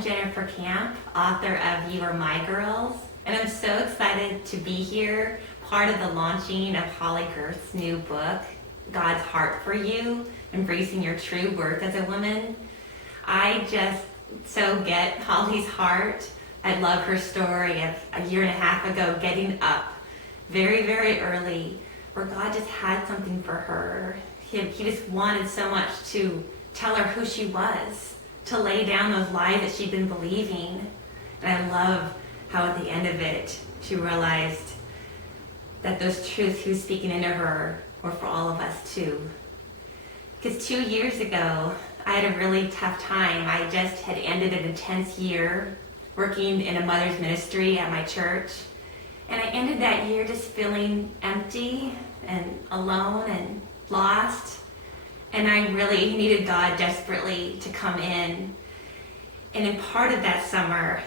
I'm Jennifer Camp, author of You Are My Girls, and I'm so excited to be here, part of the launching of Holly Gerth's new book, God's Heart for You, Embracing Your True Worth as a Woman. I just so get Holly's heart. I love her story of a year and a half ago getting up very, very early, where God just had something for her. He just wanted so much to tell her who she was, to lay down those lies that she'd been believing. And I love how at the end of it, she realized that those truths he was speaking into her were for all of us too. Because 2 years ago, I had a really tough time. I just had ended an intense year working in a mother's ministry at my church. And I ended that year just feeling empty and alone and lost. And I really needed God desperately to come in. And in part of that summer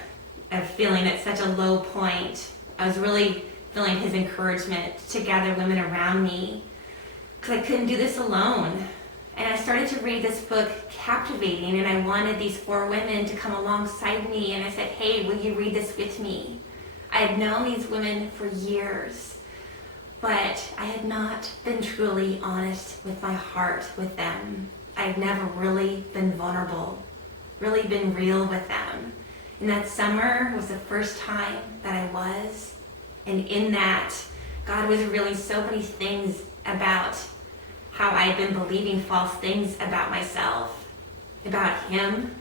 of feeling at such a low point, I was really feeling his encouragement to gather women around me, because I couldn't do this alone. And I started to read this book, Captivating, and I wanted these 4 women to come alongside me. And I said, hey, will you read this with me? I had known these women for years, but I had not been truly honest with my heart with them. I had never really been vulnerable, really been real with them. And that summer was the first time that I was. And in that, God was revealing so many things about how I had been believing false things about myself, about him.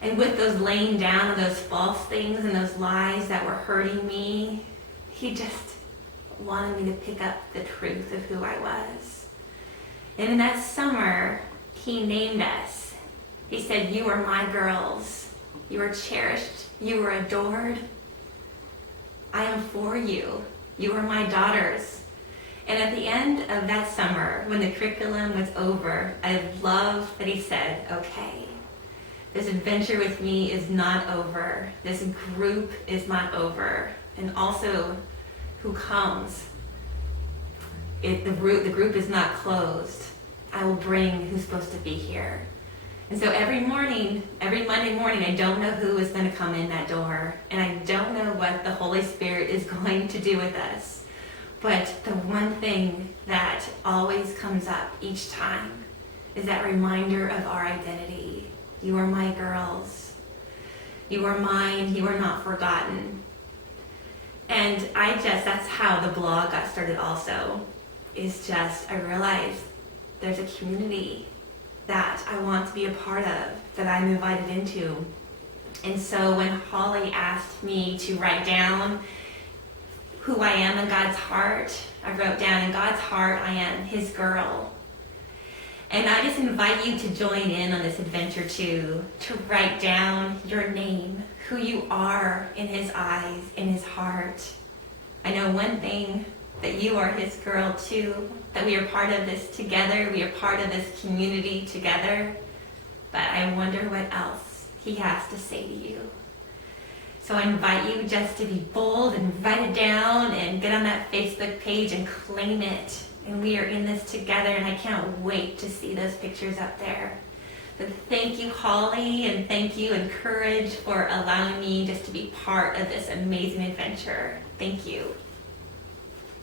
And with those laying down of those false things and those lies that were hurting me, he just wanted me to pick up the truth of who I was. And in that summer, he named us. He said, you are my girls. You are cherished. You are adored. I am for you. You are my daughters. And at the end of that summer, when the curriculum was over, I love that he said, okay, this adventure with me is not over. This group is not over. And also, who comes? The group is not closed. I will bring who's supposed to be here. And so every Monday morning, I don't know who is going to come in that door. And I don't know what the Holy Spirit is going to do with us. But the one thing that always comes up each time is that reminder of our identity. You are my girls. You are mine. You are not forgotten. And that's how the blog got started also, I realized there's a community that I want to be a part of, that I'm invited into. And so when Holly asked me to write down who I am in God's heart, I wrote down, in God's heart, I am his girl. And I just invite you to join in on this adventure too, to write down your name, who you are in his eyes, in his heart. I know one thing, that you are his girl too, that we are part of this together, we are part of this community together. But I wonder what else he has to say to you. So I invite you just to be bold and write it down and get on that Facebook page and claim it. And we are in this together, and I can't wait to see those pictures up there. But thank you, Holly, and thank you, Encourage, for allowing me just to be part of this amazing adventure. Thank you.